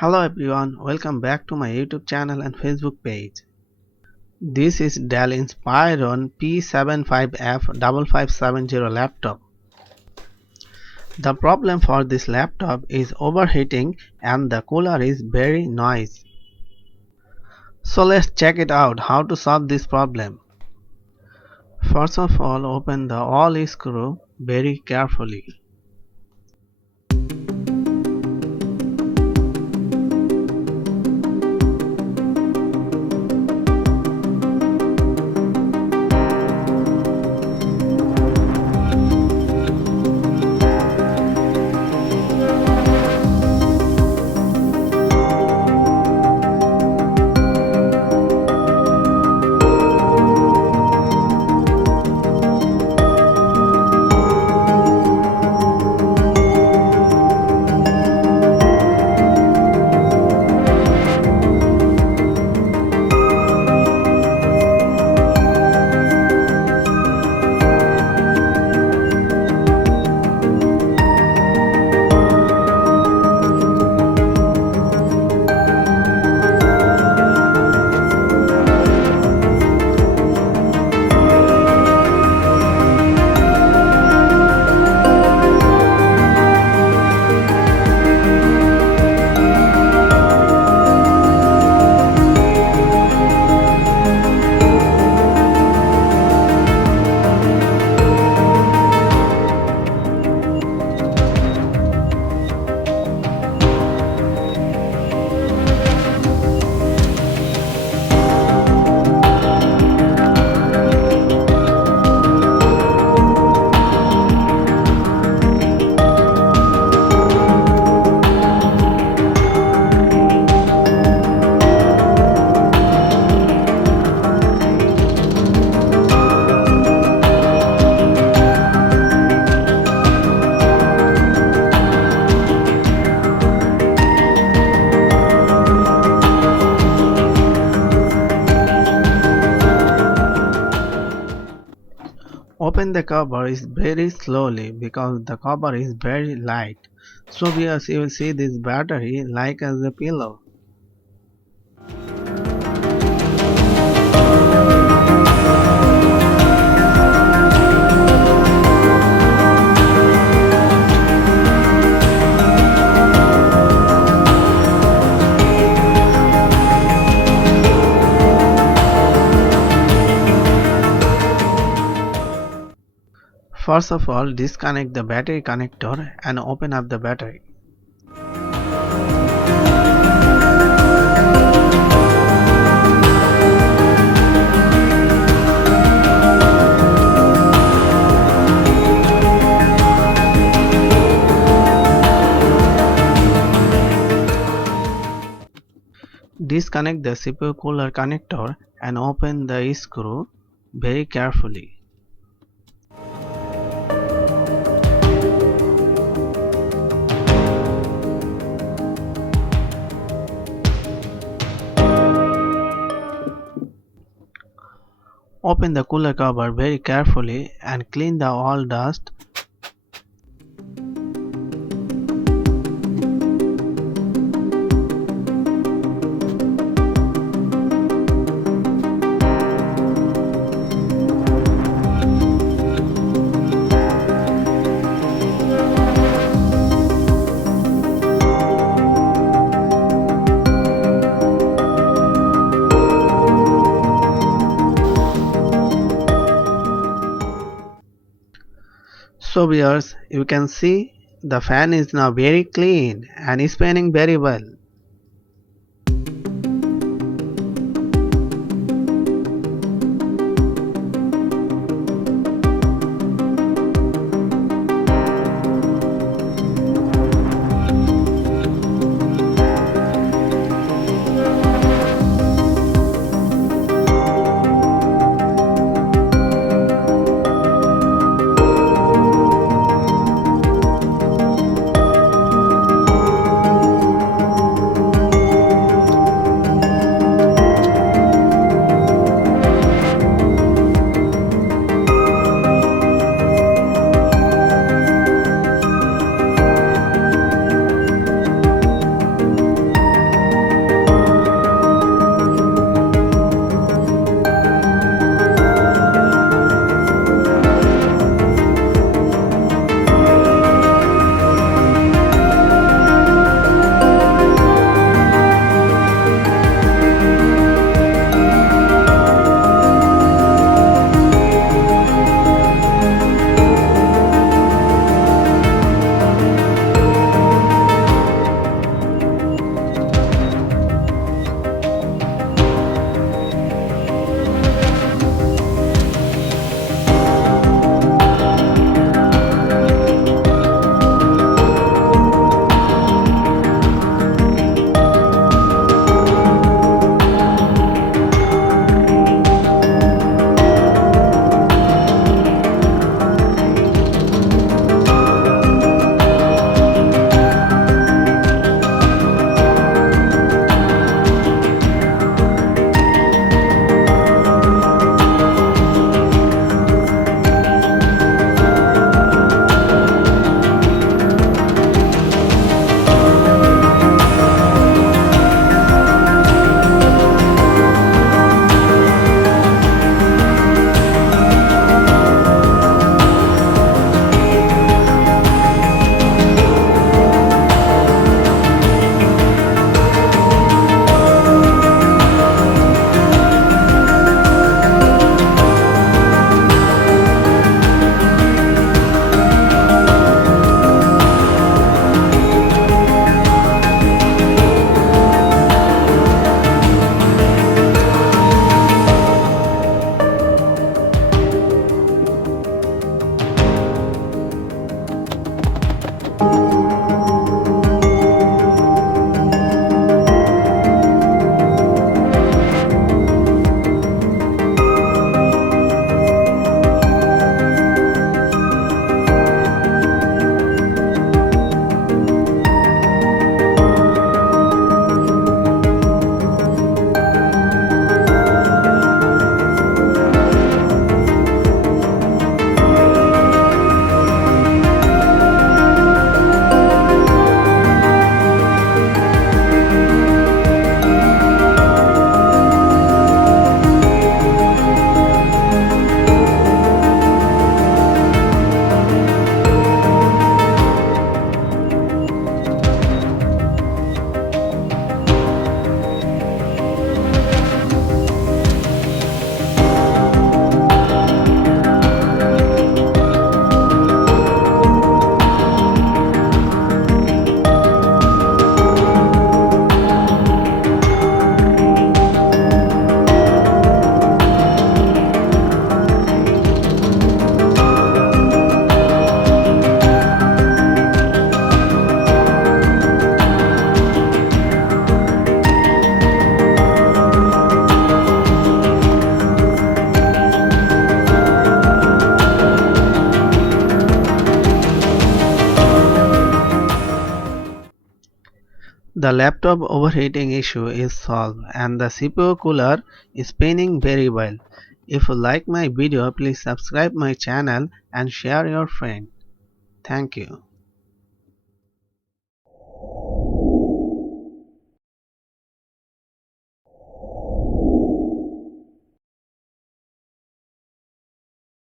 Hello everyone, welcome back to my YouTube channel and Facebook page. This is Dell Inspiron P75F-5570 laptop. The problem for this laptop is overheating and the cooler is very noisy. So let's check it out how to solve this problem. First of all, open the all screw very carefully. Open the cover is very slowly because the cover is very light. So viewers, you will see this battery like as a pillow. First of all, disconnect the battery connector and open up the battery. Disconnect the CPU cooler connector and open the screw very carefully. Open the cooler cover very carefully and clean the all dust. So viewers, you can see the fan is now very clean and is spinning very well. The laptop overheating issue is solved and the CPU cooler is spinning very well. If you like my video, please subscribe my channel and share your friend. Thank you.